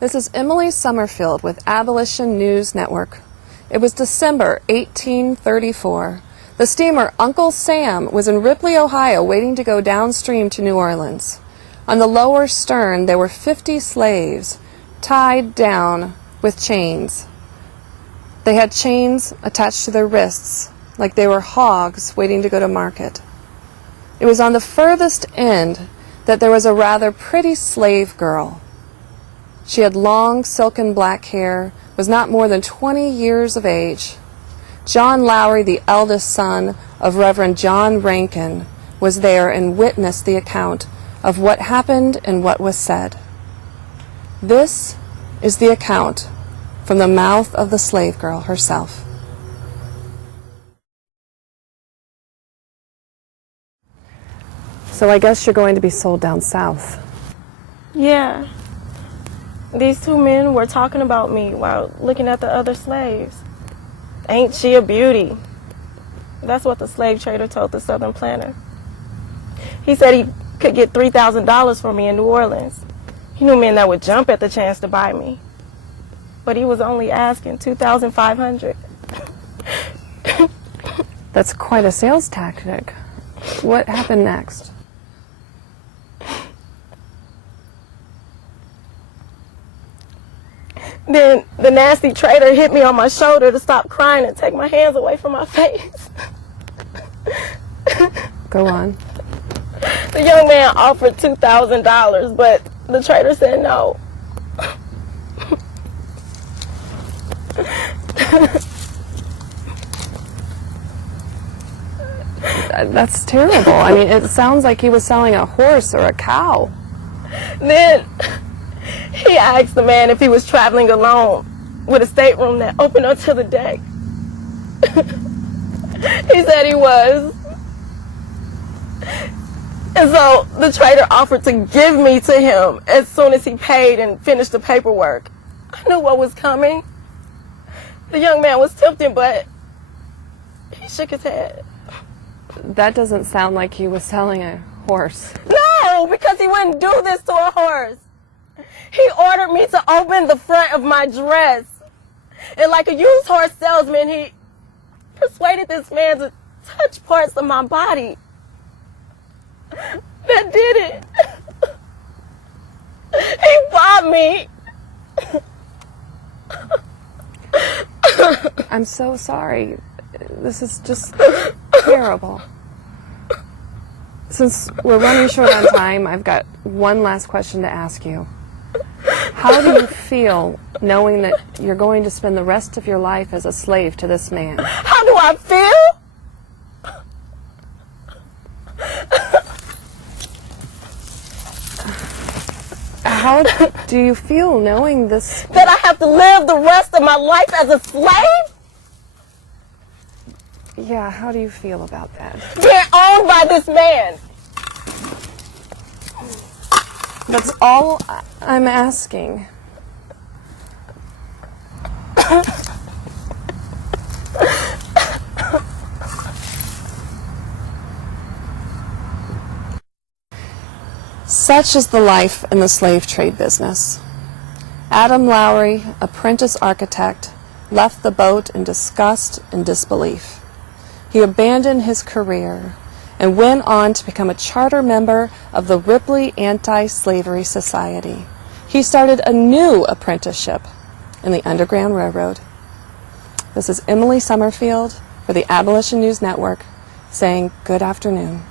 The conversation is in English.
This is Emily Summerfield with Abolition News Network. It was December 1834. The steamer Uncle Sam was in Ripley, Ohio, waiting to go downstream to New Orleans. On the lower stern, there were 50 slaves tied down with chains. They had chains attached to their wrists, like they were hogs waiting to go to market. It was on the furthest end that there was a rather pretty slave girl. She had long, silken black hair, was not more than 20 years of age. John Lowry, the eldest son of Reverend John Rankin, was there and witnessed the account of what happened and what was said. This is the account from the mouth of the slave girl herself. So I guess you're going to be sold down south. Yeah. These two men were talking about me while looking at the other slaves. Ain't she a beauty? That's what the slave trader told the Southern planter. He said he could get $3,000 for me in New Orleans. He knew men that would jump at the chance to buy me. But he was only asking $2,500. That's quite a sales tactic. What happened next? Then the nasty trader hit me on my shoulder to stop crying and take my hands away from my face. Go on. The young man offered $2,000, but the trader said no. That's terrible. I mean, it sounds like he was selling a horse or a cow. Then he asked the man if he was traveling alone with a stateroom that opened onto the deck. He said he was. And so the trader offered to give me to him as soon as he paid and finished the paperwork. I knew what was coming. The young man was tempting, but he shook his head. That doesn't sound like he was selling a horse. No, because he wouldn't do this to a horse. He ordered me to open the front of my dress. And like a used horse salesman, he persuaded this man to touch parts of my body. That did it. He bought me. I'm so sorry. This is just terrible. Since we're running short on time, I've got one last question to ask you. How do you feel knowing that you're going to spend the rest of your life as a slave to this man? How do I feel? How do you feel knowing this? That I have to live the rest of my life as a slave? Yeah, how do you feel about that? Being owned by this man. That's all I'm asking. Such is the life in the slave trade business. Adam Lowry, apprentice architect, left the boat in disgust and disbelief. He abandoned his career and went on to become a charter member of the Ripley Anti-Slavery Society. He started a new apprenticeship in the Underground Railroad. This is Emily Summerfield for the Abolition News Network saying good afternoon.